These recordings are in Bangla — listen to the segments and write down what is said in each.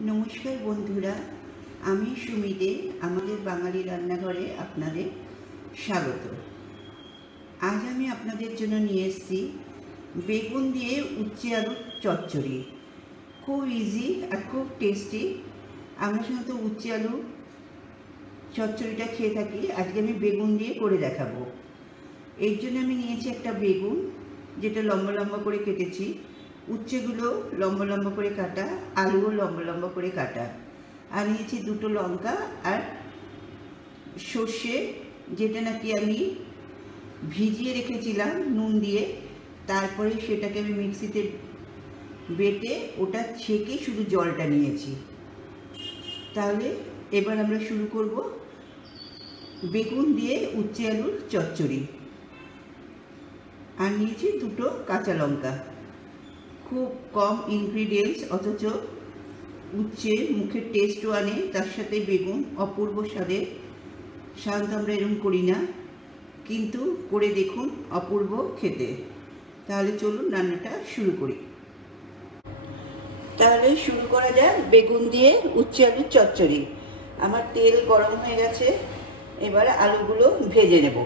नमस्कार बंधुरा आमी सुमिते आमादेर बांगाली रान्नाघरे आपनादेर स्वागत। आज आमी आपनादेर जोन्नो निये एसेछि बेगुन दिये उच्चे आलुर चच्चड़ी। खूब इजी और खूब टेस्टी। आमरा साधारणत उच्चे आलू चच्चड़ीटा खेये थाकि, आजके आमी बेगुन दिये करे देखाबो। एर जोन्नो आमी नियेछि एकटा बेगुन जेटा लम्बा लम्बा करे केटेछि, उच्चेगुलो लम्बा लम्बा करे काटा, आलुओ लम्बा लम्बा करे काटा, और नियेछि दुटो लंका और सर्षे जेटा नाकि आमी भिजिए रेखेछिलाम नुन दिए, तारपरे सेटाके आमी मिक्सिते बेटे ओटा छेके शुधु जलटा नियेछि। ताहले एबार आमरा शुरू करब बेगुन दिए उच्चे आलुर चच्चड़ी। और नियेछि दुटो काँचा लंका। खूब कम इनग्रेडिएंट्स अथच उच्चे मुखे टेस्टो आने, तार साथे बेगुन अपूर्व स्वादे। साधारणत आमरा एरकम करी ना, किन्तु करे देखुन अपूर्व खेते। ताहले चलुन रान्नाटा शुरू करी। ताहले शुरू करा जाक बेगुन दिए उच्चे आलुर चच्चड़ी। आमार तेल गरम हये गेछे, एबार आलुगुलो भेजे नेब।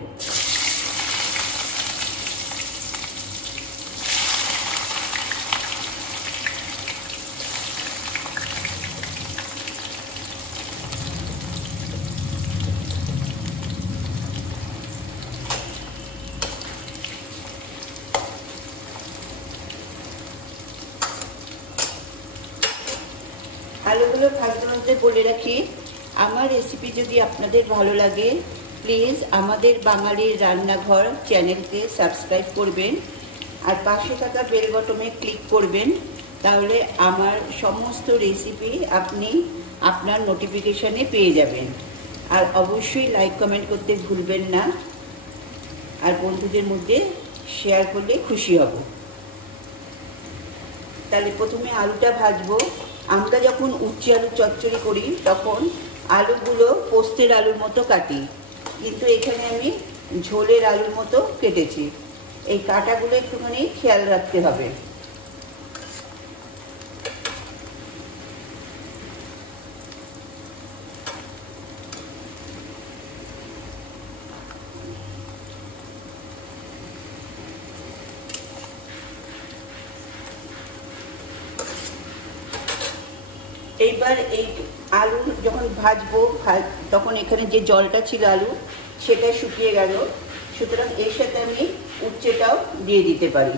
आलुगुलो भाजते भाजते बोले राखी, आमार रेसिपि यदि आपनादेर भालो लागे प्लिज आमादेर बांगाली रान्नाघर चैनलके सबस्क्राइब करबेन और पाशे थाका बेल बटने क्लिक करबेन। ताहले आमार समस्त रेसिपि आपनि आपनार नोटिफिकेशने पेये जाबेन। और अवश्यई लाइक कमेंट करते भूलबेन ना, और बंधुदेर मध्य शेयर करले खुशी हब। ताहले प्रथमे आलुटा भाजबो। আমরা যখন উচ্চে আলু চচ্চড়ি করি তখন আলুগুলো পোস্তের আলুর মতো কাটি, কিন্তু এখানে আমি ঝোলের আলুর মতো কেটেছি। এই কাটাগুলো একটুখানি খেয়াল রাখতে হবে। এইবার এই আলু যখন ভাজবো তখন এখানে যে জলটা ছিল আলু সেটা শুকিয়ে গেল, সুতরাং এর সাথে আমি উচ্ছেটাও দিয়ে দিতে পারি।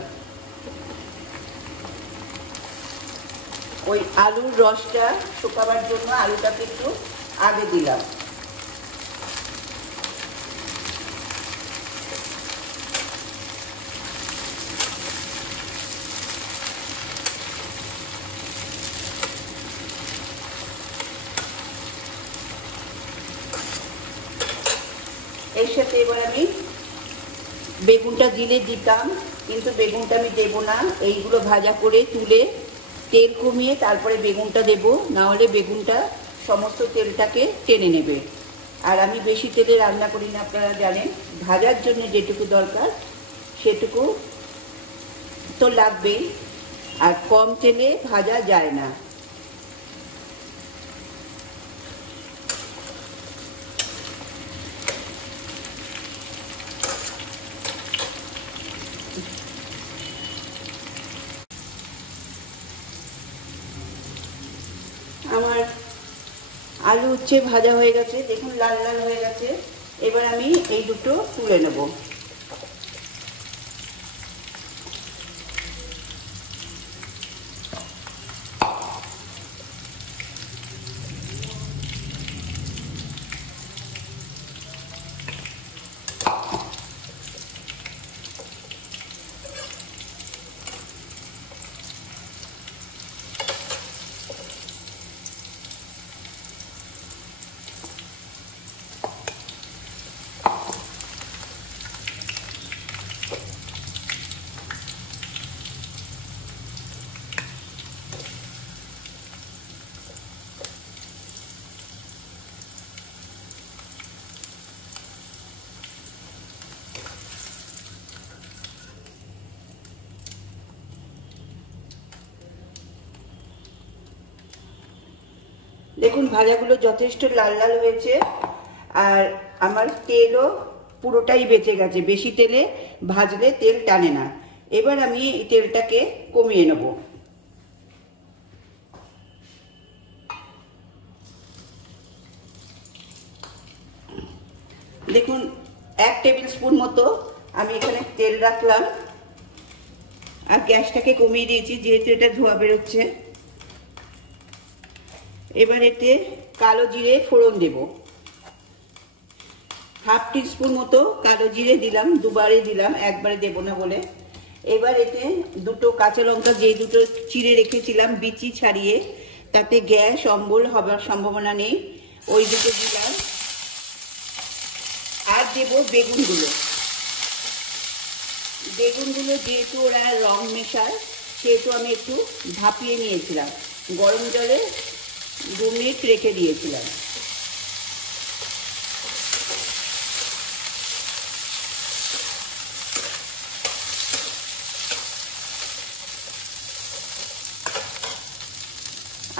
ওই আলুর রসটা শুকাবার জন্য আলুটাকে একটু আগে দিলাম। এর সাথে এবার আমি বেগুনটা দিলে দিতাম, কিন্তু বেগুনটা আমি দেব না। এইগুলো ভাজা করে তুলে তেল কমিয়ে তারপরে বেগুনটা দেব, না হলে বেগুনটা সমস্ত তেলটাকে টেনে নেবে। আর আমি বেশি তেলে রান্না করি না, আপনারা জানেন। ভাজার জন্য যেটুকু দরকার সেটুকু তো লাগবেই, আর কম তেলে ভাজা যায় না। আমার আলু উচ্ছে ভাজা হয়ে গেছে, দেখুন লাল লাল হয়ে গেছে। এবার আমি এই দুটো তুলে নেব। দেখুন ভাজাগুলো যথেষ্ট লাল লাল হয়েছে, আর আমার তেলও পুরোটাই বেঁচে গেছে। বেশি তেলে ভাজলে তেল টানে না। এবার আমি এই তেলটাকে কমিয়ে নেব। দেখুন 1 টেবিল স্পুন মতো আমি এখানে তেল রাখলাম, আর গ্যাসটাকে কমিয়ে দিয়েছি যেহেতু এটা ধোঁয়া বেরোচ্ছে। এবার এতে কালো জিরে ফোড়ন দেব। 1/2 টিস্পুন মতো কালো জিরে দিলাম, দুবারে দিলাম, একবারে দেব না বলে। এবার এতে দুটো কাঁচা লঙ্কা, যে দুটো চিড়ে রেখেছিলাম বিচি ছাড়িয়ে, তাতে গ্যাস অম্বল হবার সম্ভাবনা নেই, ওই দুটো দিলাম। আর দেব বেগুনগুলো। বেগুনগুলো যেহেতু ওরা রং মেশায়, সেহেতু আমি একটু ভাপিয়ে নিয়েছিলাম, গরম জলে 2 মিনিট রেখে দিয়েছিলাম।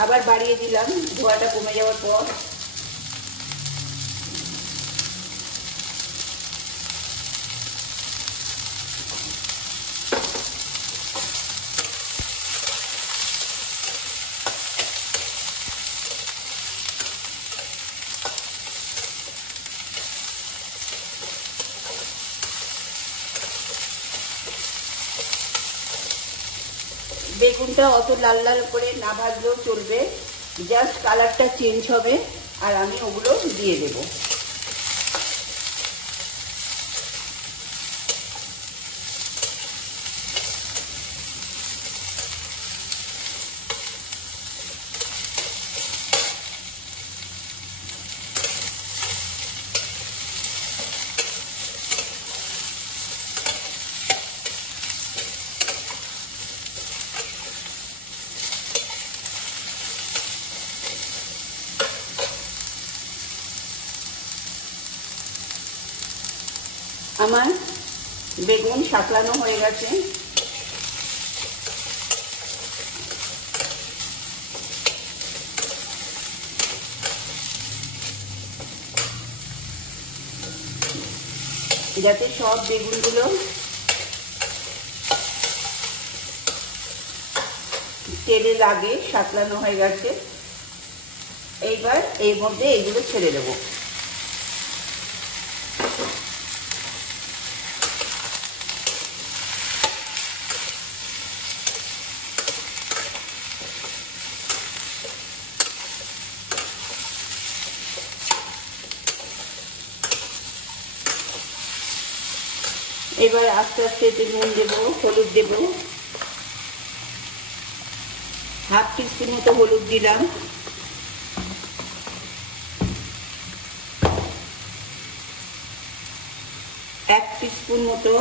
আবার বাড়িয়ে দিলাম ধোঁয়াটা কমে যাওয়ার পর। বেগুনটা অত লাল লাল করে না ভাজলেও চলবে, জাস্ট কালারটা চেঞ্জ হবে, আর আমি ওগুলো দিয়ে দেব। আমার বেগুন শাকলানো হয়ে গেছে। যাতে সব বেগুনগুলো তেলে লাগে, শাকলানো হয়ে গেছে। এইবার এর মধ্যে এগুলো ছেড়ে দেবো। এবার আস্তে আস্তে এতে নুন দেবো, হলুদ দেবো। 1/2 টিস্পুন মতো হলুদ দিলাম। এক টিস্পুন মতো,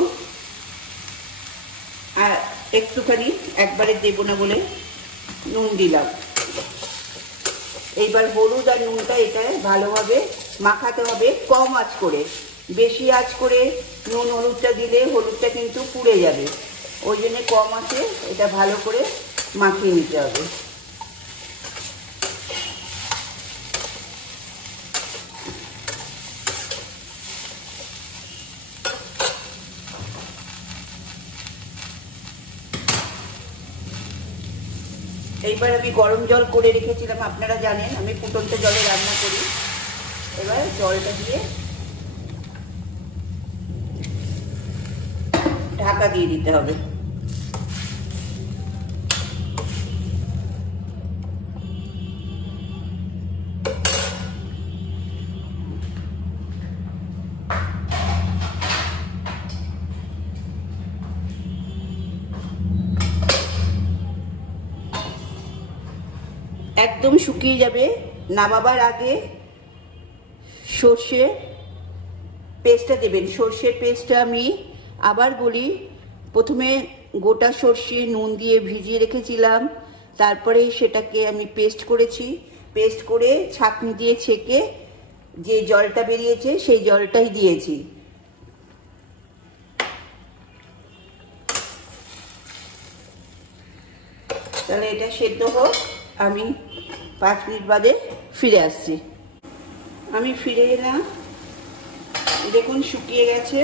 আর একটুখানি, একবারে দেবো না বলে নুন দিলাম। এইবার হলুদ আর নুনটা এটা ভালোভাবে মাখাতে হবে, কম আঁচ করে। বেশি আঁচ করে নুন হলুদটা দিলে হলুদটা কিন্তু পুড়ে যাবে, ওই জন্য কম আঁচে এটা ভালো করে মাখিয়ে নিতে হবে। এইবার আমি গরম জল করে রেখেছিলাম, আপনারা জানেন আমি ফুটন্ত জলে রান্না করি। এবার জলটা দিয়ে ঢাকা দিয়ে দিতে হবে। একদম শুকিয়ে যাবে। নামাবার আগে সর্ষে পেস্টটা দেবেন। সর্ষের পেস্টটা আমি আবার বলি, প্রথমে গোটা সর্ষে নুন দিয়ে ভিজিয়ে রেখেছিলাম, তারপরে সেটাকে আমি পেস্ট করেছি। পেস্ট করে ছাঁকনি দিয়ে ছেঁকে যে জলটা বেরিয়েছে সেই জলটাই দিয়েছি। তাহলে এটা সেদ্ধ হোক, আমি 5 মিনিট বাদে ফিরে আসছি। আমি ফিরে এলাম, দেখুন শুকিয়ে গেছে।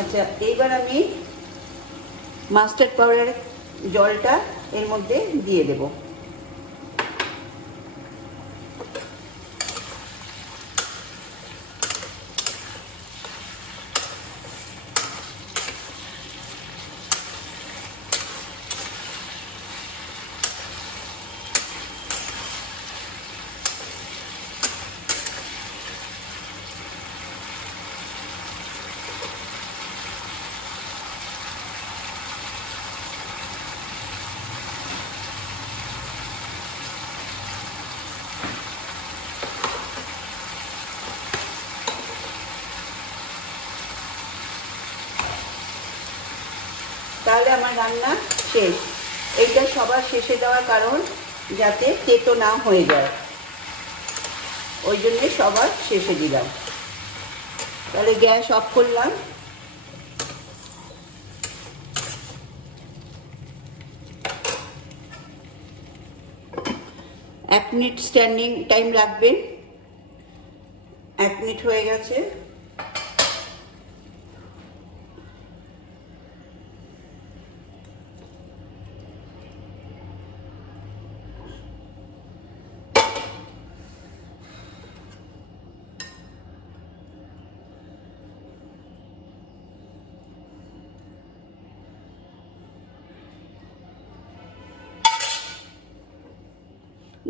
আচ্ছা, এইবার আমি মাস্টার্ড পাউডার জলটা এর মধ্যে দিয়ে দেব। তাহলে আমার রান্না শেষ। এইটা সবার শেষে দেওয়ার কারণ যাতে তেতো না হয়ে যায়, ওই জন্যে সবার শেষে দিলাম। তাহলে গ্যাস অফ করলাম। এক মিনিট স্ট্যান্ডিং টাইম রাখবেন। 1 মিনিট হয়ে গেছে।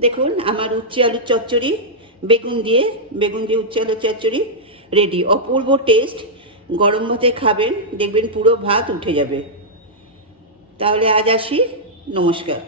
দেখুন আমার উচ্ছে আলুর চচ্চড়ি বেগুন দিয়ে উচ্ছে আলুর চচ্চড়ি রেডি। অপূর্ব টেস্ট। গরম ভাতে খাবেন, দেখবেন পুরো ভাত উঠে যাবে। তাহলে আজ আসি, নমস্কার।